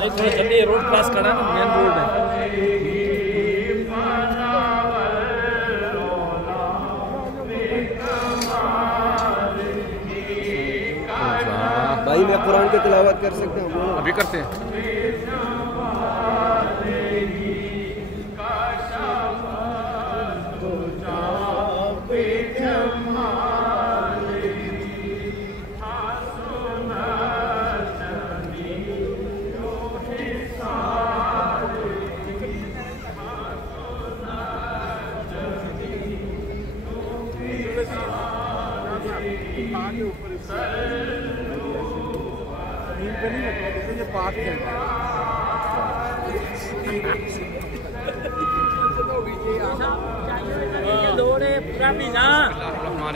नहीं थोड़ा जल्दी रोड क्रॉस करा ना, मेन रोड है। भाई मैं कुरान की तिलावत कर सकता हूँ? अभी करते हैं।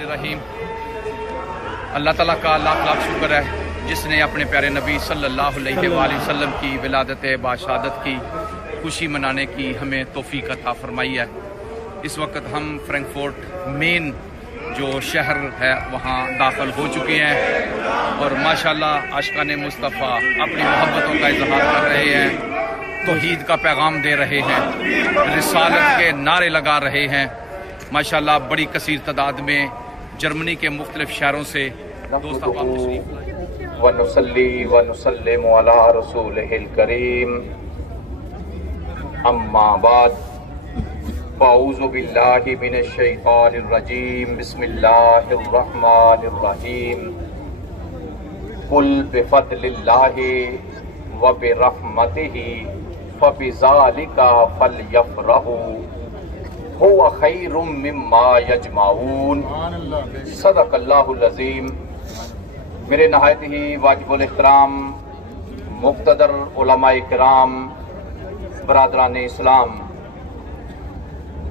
रहीम। अल्लाह ताला का लाख लाख शुक्र है जिसने अपने प्यारे नबी सल्लल्लाहु अलैहि वसल्लम की विलादत बाशहादत की खुशी मनाने की हमें तौफीक अता फरमाई है। इस वक्त हम फ्रैंकफर्ट मेन जो शहर है वहाँ दाखिल हो चुके हैं और माशाल्लाह आशिकान मुस्तफ़ा अपनी मोहब्बतों का इजहार कर रहे हैं, तौहीद का पैगाम दे रहे हैं, रिसालत के नारे लगा रहे हैं। माशाल्लाह बड़ी कसीर तादाद में जर्मनी के मुख्तलिफ शहरों से दोस्त वनुसल्ली वनुसल्लिमु अला रसूलिहिल करीम, अम्मा बाद, फ़अऊज़ु बिल्लाहि मिनश शैतानिर रजीम, बिस्मिल्लाहिर रहमानिर रहीम। कुल बिफ़द्लिल्लाहि व बिरहमतिही फ़बिज़ालिका फ़लयफ़रहू हुवा खैरुम मिम्मा यजमाऊन। सदक़ल्लाहुल अज़ीम। मेरे नहायत ही वाजिबुल इहतराम मुक़्तदर उलमाए किराम, बरादरान इस्लाम,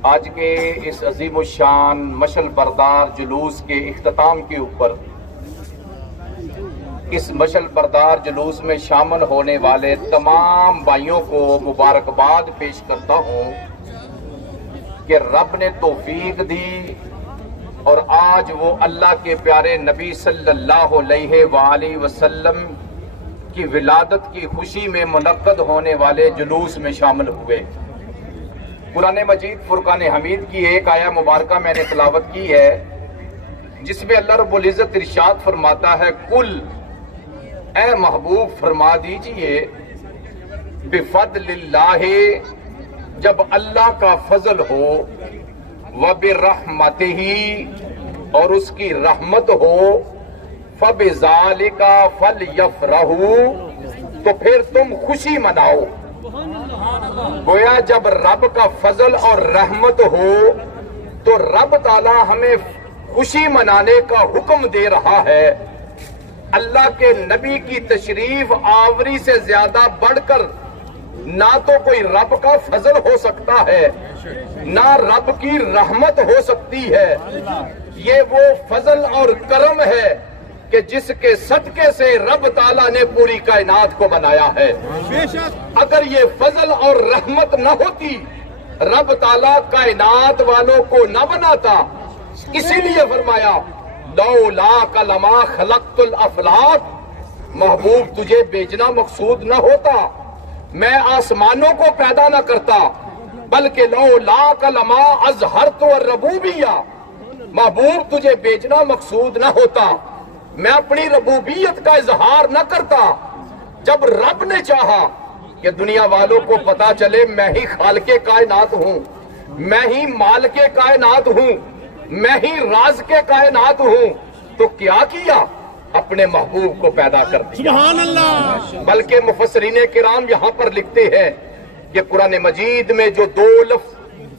आज के इस अज़ीमुश्शान मशल बरदार जुलूस के इख्तिताम के ऊपर इस मशल बरदार जुलूस में शामिल होने वाले तमाम भाइयों को मुबारकबाद पेश करता हूँ कि रब ने तौफीक दी और आज वो अल्लाह के प्यारे नबी सल्लल्लाहु अलैहि वसल्लम की विलादत की खुशी में मुनक्कद होने वाले जुलूस में शामिल हुए। कुरान मजीद फुरकान हमीद की एक आया मुबारका मैंने तिलावत की है जिसमें अल्लाह रब्बुल इज़्ज़त इरशाद फरमाता है, कुल ए महबूब फरमा दीजिए, बिफद्लिल्लाहि, जब अल्लाह का फजल हो, व बिरहमतिही, और उसकी रहमत हो, फबिज़ालिका फलयफ़रहू, तो फिर तुम खुशी मनाओ। गोया जब रब का फजल और रहमत हो तो रब ताला हमें खुशी मनाने का हुक्म दे रहा है। अल्लाह के नबी की तशरीफ आवरी से ज्यादा बढ़कर ना तो कोई रब का फजल हो सकता है ना रब की रहमत हो सकती है। ये वो फजल और करम है कि जिसके सदके से रब ताला ने पूरी कायनात को बनाया है। अगर ये फजल और रहमत न होती, रब ताला कायनात वालों को न बनाता। इसीलिए फरमाया, लौला कलमा खलक़तुल अफ़लाक, महबूब तुझे बेचना मकसूद न होता, मैं आसमानों को पैदा न करता, बल्कि लौला कलमा अज़हरतु अर्रबूबिय्या, महबूब तुझे बेचना मकसूद न होता, मैं अपनी रबूबियत का इजहार न करता। जब रब ने चाहा कि दुनिया वालों को पता चले मैं ही खालिके कायनात हूँ, मैं ही मालिके कायनात हूँ, मैं ही राज के कायनात हूँ, तो क्या किया? अपने महबूब को पैदा कर दिया। सुभान अल्लाह। बल्कि मुफस्सिरीने किराम यहाँ पर लिखते हैं कि कुरान मजीद में जो दो लफ्ज़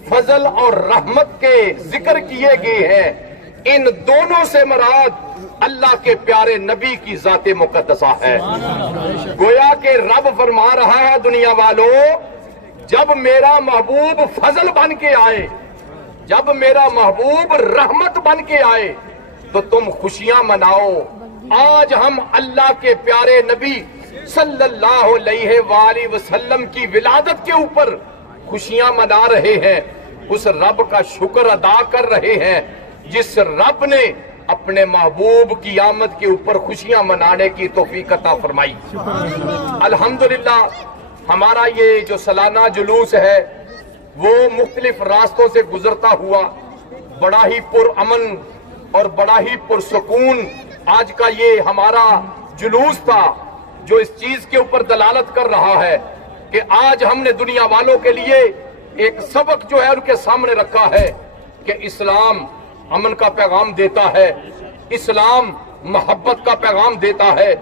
फजल और रहमत के जिक्र किए गए हैं, इन दोनों से मुराद अल्लाह के प्यारे नबी की जाते मुकद्दसा है। गोया के रब फरमा रहा है, दुनिया वालों, जब मेरा महबूब फजल बन के आए, जब मेरा महबूब रहमत बन के आए, तो तुम खुशियां मनाओ। आज हम अल्लाह के प्यारे नबी सल्लल्लाहु अलैहि वसल्लम की विलादत के ऊपर खुशियां मना रहे हैं, उस रब का शुक्र अदा कर रहे हैं जिस रब ने अपने महबूब की आमद के ऊपर खुशियां मनाने की तौफीक अता फरमाई। अल्हम्दुलिल्लाह हमारा ये जो सालाना जुलूस है वो मुख्तलिफ रास्तों से गुजरता हुआ बड़ा ही पुरअमन और बड़ा ही पुरसुकून आज का ये हमारा जुलूस था, जो इस चीज के ऊपर दलालत कर रहा है कि आज हमने दुनिया वालों के लिए एक सबक जो है उनके सामने रखा है कि इस्लाम अमन का पैगाम देता है, इस्लाम मोहब्बत का पैगाम देता है,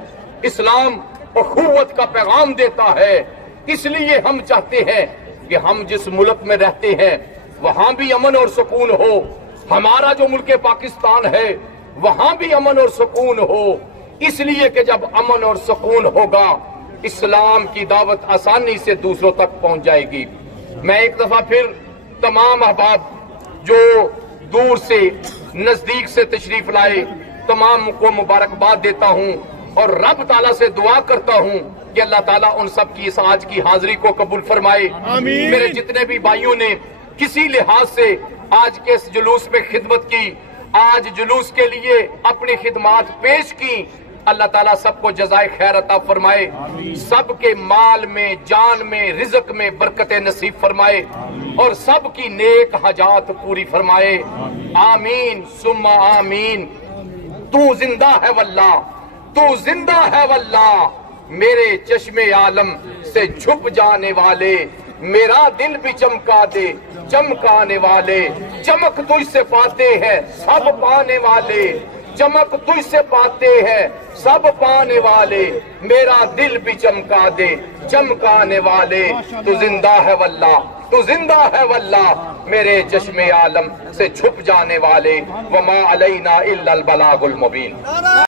इस्लाम अखुवत का पैगाम देता है। इसलिए हम चाहते हैं कि हम जिस मुल्क में रहते हैं वहां भी अमन और सुकून हो, हमारा जो मुल्क पाकिस्तान है वहां भी अमन और सुकून हो। इसलिए कि जब अमन और सुकून होगा इस्लाम की दावत आसानी से दूसरों तक पहुंच जाएगी। मैं एक दफा फिर तमाम अहबाब जो दूर से नजदीक से तशरीफ लाए तमाम को मुबारकबाद देता हूं और रब ताला से दुआ करता हूं कि अल्लाह ताला उन सब की इस आज की हाजिरी को कबूल फरमाए। मेरे जितने भी भाइयों ने किसी लिहाज से आज के इस जुलूस में खिदमत की, आज जुलूस के लिए अपनी खिदमात पेश की, अल्लाह ताला सबको जज़ाए खैर अता फरमाए, सबके माल में, जान में, रिज़्क में बरकत नसीब फरमाए और सबकी नेक हजात पूरी फरमाए। आमीन सुम्मा आमीन। तू जिंदा है वल्लाह, तू जिंदा है वल्लाह, मेरे चश्मे आलम से छुप जाने वाले, मेरा दिल भी चमका दे चमकाने वाले, चमक तुझसे पाते हैं सब पाने वाले, चमक तुझसे पाते हैं सब पाने वाले, मेरा दिल भी चमका दे चमकाने वाले। तू जिंदा है वल्लाह, तू जिंदा है वल्लाह, मेरे चश्मे आलम से छुप जाने वाले। वमा अलैना इल्लल बलागुल मुबीन।